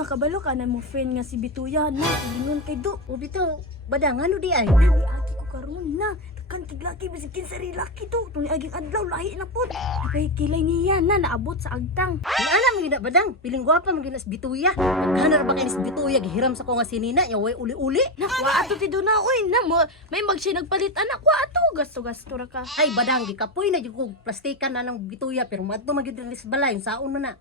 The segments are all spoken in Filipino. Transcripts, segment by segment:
na kabalo ka na mo friend nga si Bituya na lingon kay do. O bitaw, badang ano di ay? Nani agi ko karon na. Kan tiglaki bisig kinsa rilaki to. Tuni aging adlaw lahi na pud. Kay kilay niya na naabot sa agtang. Ang alam mo gina badang, piling gwapa mo ginas bituya. Naghanar ba kay bituya gihiram sa ko nga sinina, ya way uli-uli. Wa ato ti do na oy na mo. May magsi nagpalit anak wa ato gasto-gasto ra ka. Ay badang gikapoy na jud ko plastikan na ng bituya pero madto magyud ni sa balay saon na na.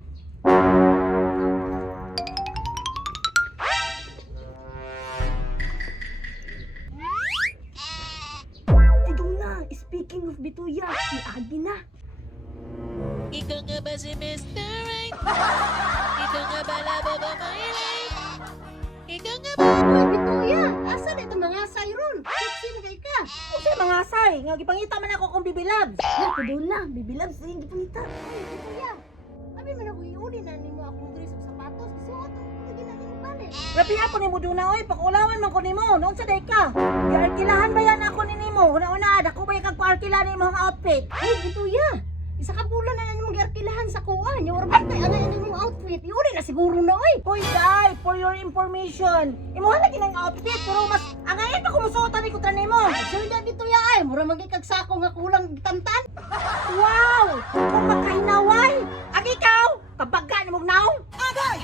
Speaking of Bituya, si Agi na. Ikaw nga ba si Mr. Right? Ikaw nga ba labo ba my life? Ikaw nga ba? Uy bituya, asa na itong mga sayron? Sexy na kay ka. Usa mga say, nga gipangita man ako kung bibilabs. Na, kudo na. Bibilab sa hindi pangita. Uy bituya, abi man ako iuli na nimo akong dress ug sapatos. Isuot ang lagi na nimo balik. Grabe hapon nimo duna oy, pakulawan man ko nimo. Noon sa day ka. Giarkilahan ba yan ako ni nimo? Una-una, dako ba yung kagpaarkilahan nimo ang outfit? Uy bituya, isa ka bulan na nimo giarkilahan sa kuan. Yung orbit kay ana nimo outfit. Iuli na siguro na oy. Hoy, day, for your information. Imo lagi ng outfit, pero mas angayon pa kumusuotan ni ko nimo. Sure na bituya ay, mura magikag sako nga kulang tantan. Wow! Kung makahinaway! Ang ikaw, kapag ka namog naong, agay!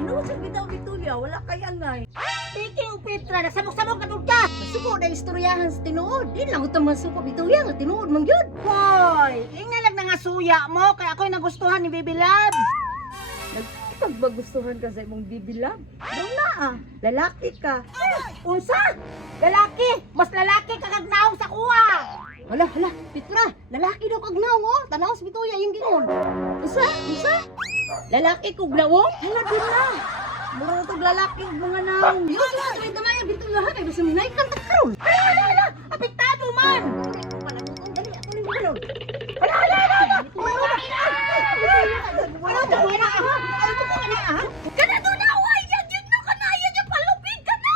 Inuusag bitaw Bituya, wala kay angay. Speaking of Petra, nagsamok-samok na ka! Masuko na istoryahan sa tinuod. Di lang ito masuko bituya nga tinuod man gyud. Hoy! Ingalag na nga suya mo, kaya ako'y nagustuhan ni Baby Love. Pagbagustuhan ka sa imong bibilab. Doon na ah, lalaki ka. Unsa? Lalaki! Mas lalaki ka kagnaong sa kuha! Hala, Petra, lalaki daw kag naong oh. Tanaw sa bituya yung gingon. Usa? Lalaki kog nawong? Hala din na! Mura na itong lalaki ug mga naong. Yo, tuwid gamay ang bituya ha kay gusto mo nay kanta karon. Hala! Apektado man! Dali, ako ni mo. Hala! Ano to mo na ha? Ano to mo na ha? Kana doon na! Uy! Yan yun na! Kanaya niya! Palupig ka na!